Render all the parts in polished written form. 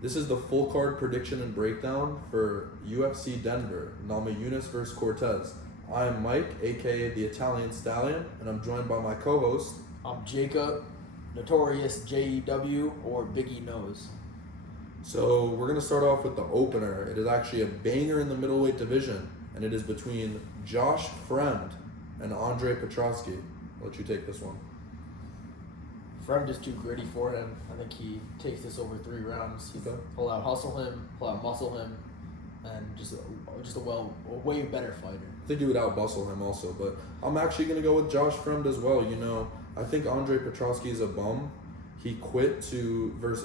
This is the full card prediction and breakdown for UFC Denver, Namajunas versus Cortez. I am Mike, aka the Italian Stallion, and I'm joined by my co-host. I'm Jacob, notorious JEW or Biggie Nose. So we're going to start off with the opener. It is actually a banger in the middleweight division, and it is between Josh Fremd and Andre Petroski. I'll let you take this one. Fremd is too gritty for him. I think he takes this over 3 rounds. Okay. He'll out hustle him, he'll out muscle him, and just a way better fighter. I think he would out bustle him also, but I'm actually going to go with Josh Fremd as well. You know, I think Andre Petroski is a bum. He quit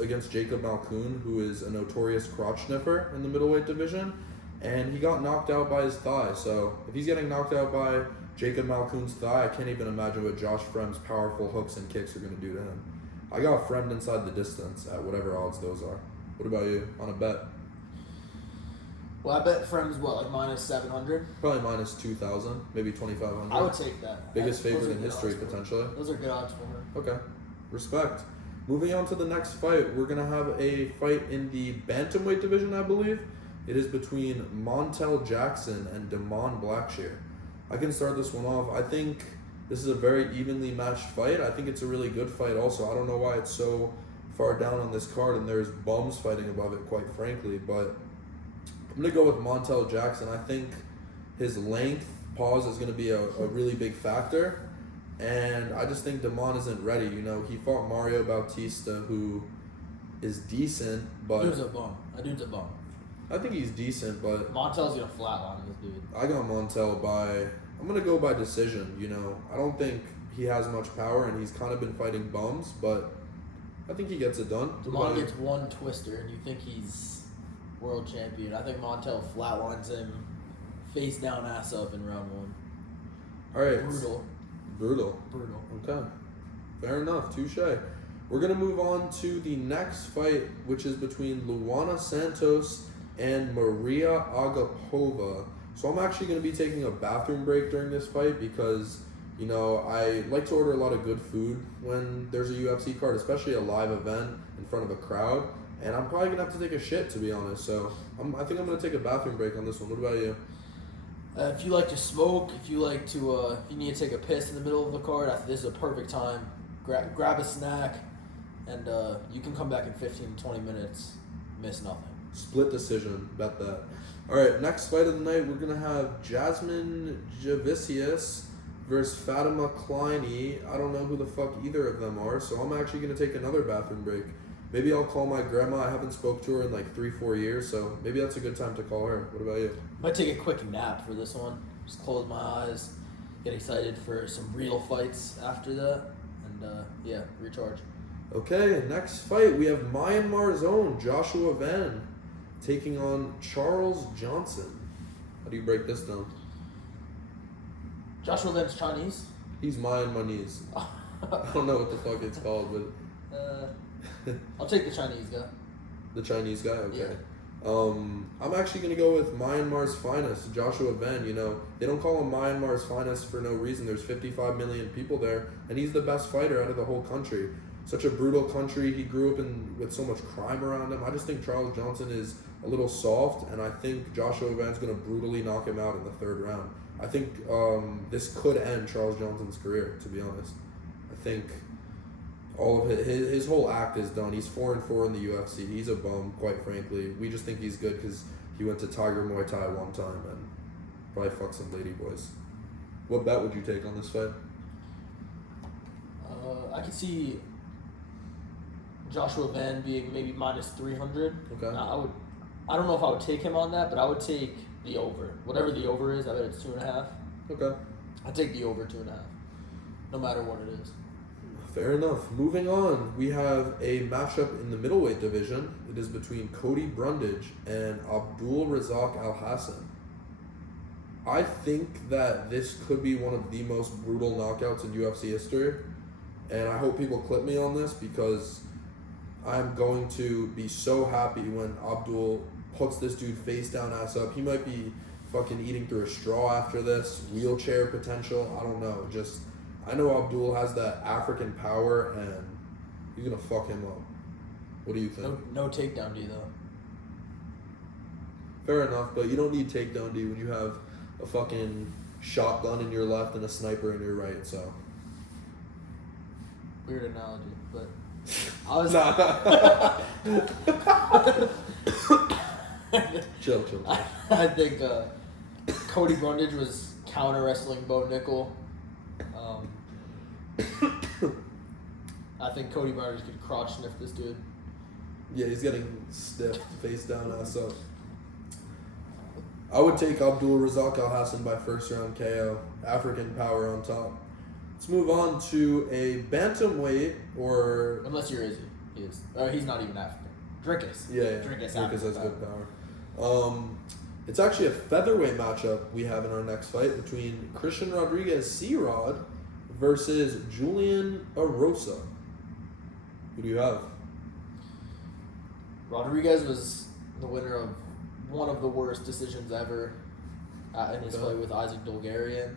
against Jacob Malkoun, who is a notorious crotch sniffer in the middleweight division, and he got knocked out by his thigh. So if he's getting knocked out by Jacob Malkoun's thigh, I can't even imagine what Josh Fremd's powerful hooks and kicks are going to do to him. I got Fremd inside the distance at whatever odds those are. What about you on a bet? Well, I bet Fremd's like minus 700? Probably minus 2,000, maybe 2,500. I would take that. Biggest favorite in history, potentially. Those are good odds for him. Okay. Respect. Moving on to the next fight, we're going to have a fight in the bantamweight division, I believe. It is between Montel Jackson and Damon Blackshear. I can start this one off. I think this is a very evenly matched fight. I think it's a really good fight also. I don't know why it's so far down on this card and there's bums fighting above it, quite frankly. But I'm going to go with Montel Jackson. I think his length pause is going to be a really big factor. And I just think Damon isn't ready. You know, he fought Mario Bautista, who is decent, but... Dude's a bum. That dude's a bum. I think he's decent, but... Montel's going to flatline this dude. I got Montel by... I'm going to go by decision, you know. I don't think he has much power, and he's kind of been fighting bums, but I think he gets it done. Damon gets one twister, and you think he's world champion. I think Montel flatlines him face down, ass up in round 1. All right. Brutal. Okay. Fair enough. Touche. We're going to move on to the next fight, which is between Luana Santos and Mariya Agapova. So I'm actually going to be taking a bathroom break during this fight because, you know, I like to order a lot of good food when there's a UFC card, especially a live event in front of a crowd. And I'm probably going to have to take a shit, to be honest. So I think I'm going to take a bathroom break on this one. What about you? If you like to smoke, if you like to, if you need to take a piss in the middle of the card, this is a perfect time. Grab a snack, and you can come back in 15 to 20 minutes. Miss nothing. Split decision. Bet that. All right, next fight of the night, we're going to have Jasmine Javicius versus Fatima Kline. I don't know who the fuck either of them are, so I'm actually going to take another bathroom break. Maybe I'll call my grandma. I haven't spoke to her in like 3-4 years, so maybe that's a good time to call her. What about you? Might take a quick nap for this one. Just close my eyes, get excited for some real fights after that, and yeah, recharge. Okay, next fight, we have Myanmar's own Joshua Van taking on Charles Johnson. How do you break this down? Joshua Van's Chinese? He's Myanmarese. I don't know what the fuck it's called, but... I'll take the Chinese guy. The Chinese guy? Okay. Yeah. I'm actually going to go with Myanmar's finest, Joshua Van. You know, they don't call him Myanmar's finest for no reason. There's 55 million people there, and he's the best fighter out of the whole country. Such a brutal country. He grew up with so much crime around him. I just think Charles Johnson is a little soft, and I think Joshua Van's going to brutally knock him out in the 3rd round. I think this could end Charles Johnson's career, to be honest. I think... all of his whole act is done. He's 4-4 in the UFC. He's a bum, quite frankly. We just think he's good because he went to Tiger Muay Thai one time and probably fucked some lady boys. What bet would you take on this fight? I could see Joshua Van being maybe minus 300. Okay. I don't know if I would take him on that, but I would take the over. Whatever the over is, I bet it's 2.5. Okay. I'd take the over 2.5, no matter what it is. Fair enough. Moving on, we have a matchup in the middleweight division. It is between Cody Brundage and Abdul Razak Alhassan. I think that this could be one of the most brutal knockouts in UFC history, and I hope people clip me on this because I'm going to be so happy when Abdul puts this dude face down, ass up. He might be fucking eating through a straw after this, wheelchair potential, I don't know, I know Abdul has that African power, and he's going to fuck him up. What do you think? No takedown D though. Fair enough, but you don't need takedown D when you have a fucking shotgun in your left and a sniper in your right, so. Weird analogy, but I was Chill. I think Cody Brundage was counter wrestling Bo Nickel. I think Cody Brundage could crotch sniff this dude. Yeah, he's getting stiff, face down, ass up. I would take Abdul Razak Alhassan by first round KO. African power on top. Let's move on to a bantamweight or. Unless you're Izzy. He is. He's not even African. Drickus. Yeah. Drickus has good power. It's actually a featherweight matchup we have in our next fight between Christian Rodriguez C-Rod versus Julian Erosa. Who do you have? Rodriguez was the winner of one of the worst decisions ever in his fight with Isaac Dolgarian.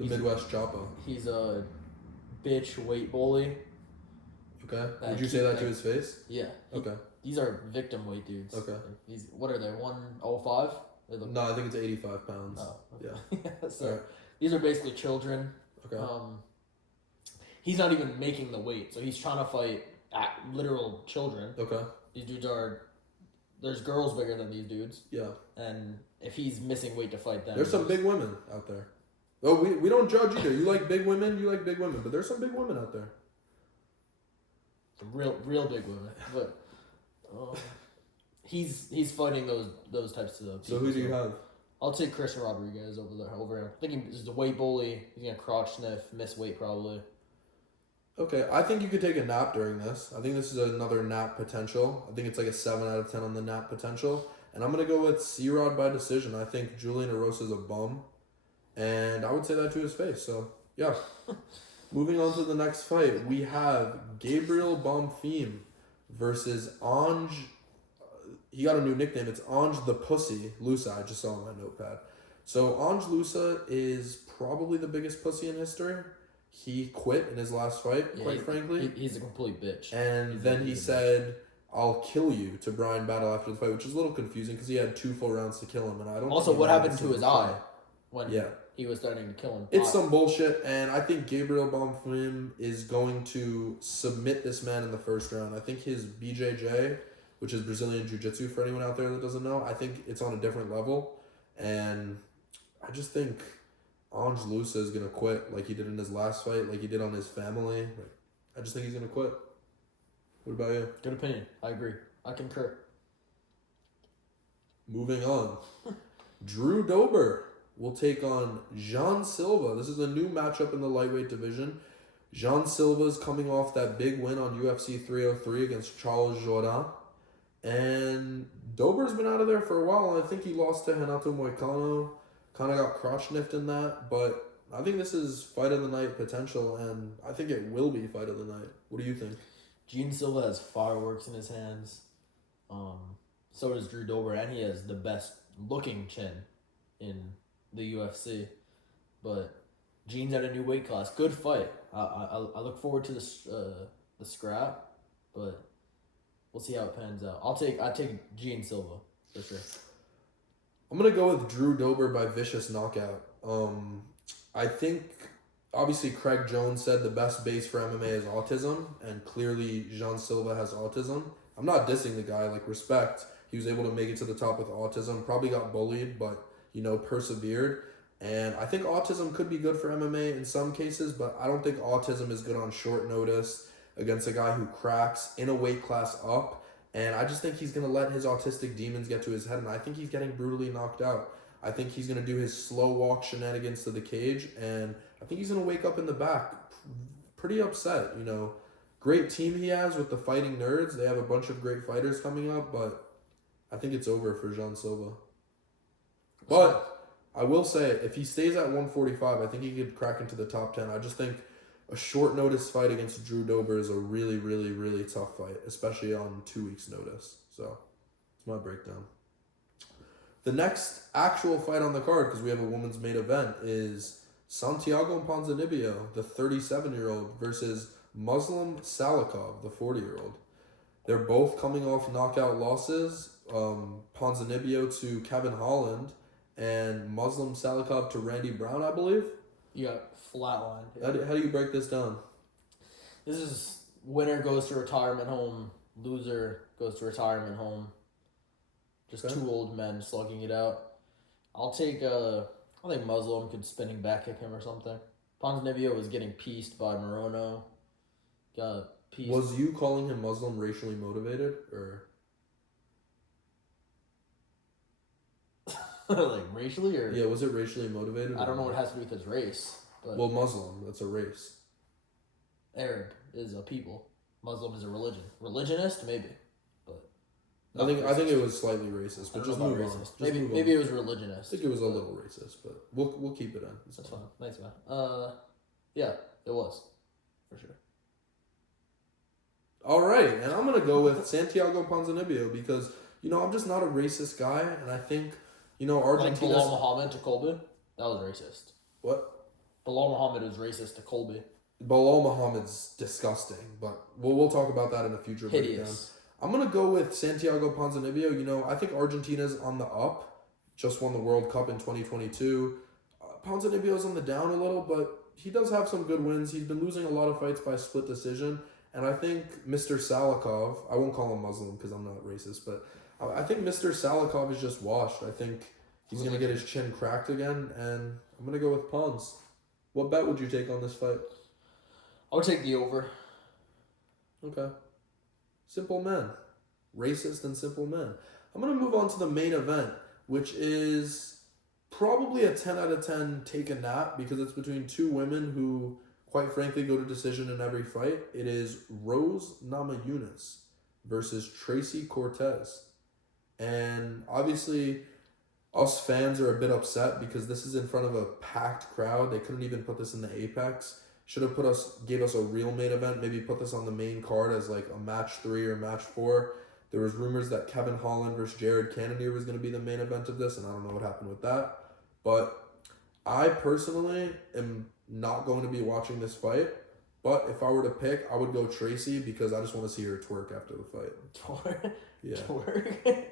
Midwest Choppa. He's a bitch weight bully. Okay. Would you say that to his face? Yeah. Okay. These are victim weight dudes. Okay. What are they? 105? No, I think it's 85 pounds. Oh. Okay. Yeah. So these are basically children. Okay. He's not even making the weight, so he's trying to fight literal children. Okay. These dudes are. There's girls bigger than these dudes. Yeah. And if he's missing weight to fight them, there's some big women out there. Oh, we don't judge either. You like big women, but there's some big women out there. Some real big women, but he's fighting those types of people. So who do you have? I'll take Christian Rodriguez over him. I think he's a weight bully. He's gonna crotch sniff, miss weight probably. Okay, I think you could take a nap during this. I think this is another nap potential. I think it's like a 7 out of 10 on the nap potential. And I'm going to go with C-Rod by decision. I think Julian Erosa is a bum. And I would say that to his face. So, yeah. Moving on to the next fight. We have Gabriel Bonfim versus Ange. He got a new nickname. It's Ange the Pussy. Loosa, I just saw on my notepad. So, Ange Loosa is probably the biggest pussy in history. He quit in his last fight, quite frankly. He's a complete bitch. And then he said, "I'll kill you" to Brian Battle after the fight, which is a little confusing because he had 2 full rounds to kill him, and I don't. Also, what happened to his eye when he was starting to kill him? It's some bullshit, and I think Gabriel Bonfim is going to submit this man in the first round. I think his BJJ, which is Brazilian Jiu-Jitsu for anyone out there that doesn't know, I think it's on a different level, and I just think Ange Loosa is going to quit like he did in his last fight, like he did on his family. I just think he's going to quit. What about you? Good opinion. I agree. I concur. Moving on. Drew Dober will take on Jean Silva. This is a new matchup in the lightweight division. Jean Silva is coming off that big win on UFC 303 against Charles Jourdain. And Dober's been out of there for a while, and I think he lost to Renato Moicano. Kind of got crotch sniffed in that, but I think this is fight of the night potential, and I think it will be fight of the night. What do you think? Gene Silva has fireworks in his hands. So does Drew Dober, and he has the best looking chin in the UFC. But Gene's at a new weight class. Good fight. I look forward to the scrap, but we'll see how it pans out. I take Gene Silva for sure. I'm going to go with Drew Dober by vicious knockout. I think, obviously, Craig Jones said the best base for MMA is autism, and clearly Jean Silva has autism. I'm not dissing the guy, respect. He was able to make it to the top with autism. Probably got bullied, but, persevered. And I think autism could be good for MMA in some cases, but I don't think autism is good on short notice against a guy who cracks in a weight class up. And I just think he's going to let his autistic demons get to his head, and I think he's getting brutally knocked out. I think he's going to do his slow walk shenanigans to the cage, and I think he's going to wake up in the back pretty upset. Great team he has with the Fighting Nerds. They have a bunch of great fighters coming up, but I think it's over for Jean Silva. But I will say, if he stays at 145, I think he could crack into the top 10. I just think a short notice fight against Drew Dober is a really, really, really tough fight, especially on 2 weeks' notice. So, it's my breakdown. The next actual fight on the card, because we have a women's main event, is Santiago and Ponzinibbio, the 37-year-old, versus Muslim Salikhov, the 40-year-old. They're both coming off knockout losses. Ponzinibbio to Kevin Holland and Muslim Salikhov to Randy Brown, I believe. You got flatlined. How do you break this down? This is winner goes to retirement home, loser goes to retirement home. Just Okay. two old men slugging it out. I think Muslim could spinning back kick him or something. Ponzinibbio was getting pieced by Morono. Got pieced. Was you calling him Muslim racially motivated or? Like racially or? Yeah, was it racially motivated? I don't know what it has to do with his race. But Well, Muslim, that's a race. Arab is a people. Muslim is a religion. Religionist, maybe. But I think it was slightly racist, but just move on. racist. Just move on. Maybe it was religionist. I think it was a little racist, but we'll keep it in. That's fine. Thanks, man. Yeah, it was. For sure. All right, and I'm going to go with Santiago Ponzinibbio because, I'm just not a racist guy, and I think, Like Argentina's... Bilal Muhammad to Colby? That was racist. What? Bilal Muhammad was racist to Colby. Bilal Muhammad's disgusting, but we'll talk about that in a future breakdown. Hideous. I'm going to go with Santiago Ponzinibbio. I think Argentina's on the up. Just won the World Cup in 2022. Ponzinibbio's on the down a little, but he does have some good wins. He's been losing a lot of fights by split decision. And I think Mr. Salikhov, I won't call him Muslim because I'm not racist, but I think Mr. Salikhov is just washed. I think he's going to get his chin cracked again, and I'm going to go with Ponz. What bet would you take on this fight? I would take the over. Okay. Simple men. Racist and simple men. I'm going to move on to the main event, which is probably a 10 out of 10 take a nap because it's between two women who, quite frankly, go to decision in every fight. It is Rose Namajunas versus Tracy Cortez. And obviously, us fans are a bit upset because this is in front of a packed crowd. They couldn't even put this in the Apex. Should have gave us a real main event, maybe put this on the main card as like a match 3 or match 4. There was rumors that Kevin Holland versus Jared Cannonier was going to be the main event of this, and I don't know what happened with that. But I personally am not going to be watching this fight. But if I were to pick, I would go Tracy because I just want to see her twerk after the fight. Twerk? Yeah. Twerk?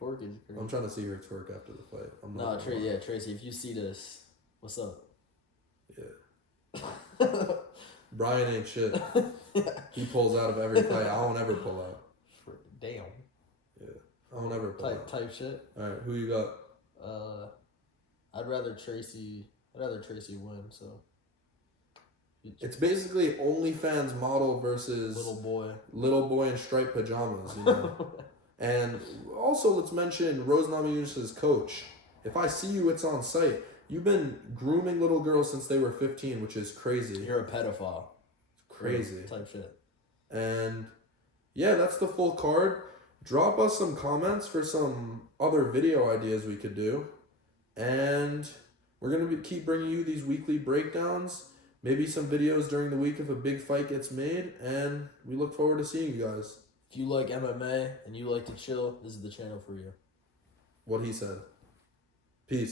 Twerk is great. I'm trying to see her twerk after the fight. Tracy, if you see this, what's up? Yeah. Brian ain't shit. He pulls out of every fight. I don't ever pull out. Damn. Yeah. I don't ever pull out. Type shit. Alright, who you got? I'd rather Tracy win, so. It's basically OnlyFans model versus little boy in striped pajamas, And also, let's mention Rose Namajunas' coach. If I see you, it's on site. You've been grooming little girls since they were 15, which is crazy. You're a pedophile. Crazy. Type shit. And yeah, that's the full card. Drop us some comments for some other video ideas we could do. And we're going to keep bringing you these weekly breakdowns. Maybe some videos during the week if a big fight gets made. And we look forward to seeing you guys. If you like MMA and you like to chill, this is the channel for you. What he said. Peace.